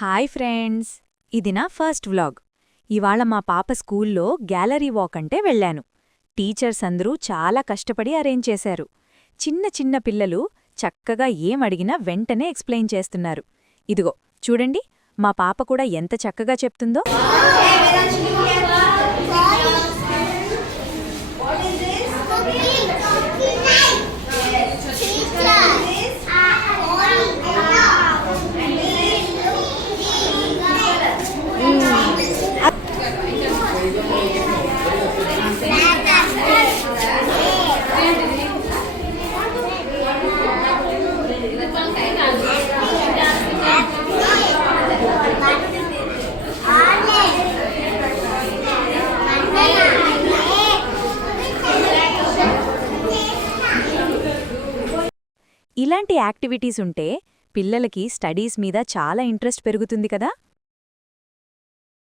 Hi friends, ఇది నా first vlog. ఇవాళ మా పాప స్కూల్లో గ్యాలరీ వాక్ అంటే వెళ్ళాను. టీచర్స్ అందరూ చాలా కష్టపడి అరేంజ్ చేశారు. చిన్న చిన్న పిల్లలు చక్కగా ఏమడిగినా వెంటనే ఎక్స్ప్లెయిన్ చేస్తున్నారు. ఇదిగో చూడండి, మా పాప కూడా ఎంత చక్కగా చెప్తుందో. ఇలాంటి యాక్టివిటీస్ ఉంటే పిల్లలకి స్టడీస్ మీద చాలా ఇంట్రెస్ట్ పెరుగుతుంది కదా.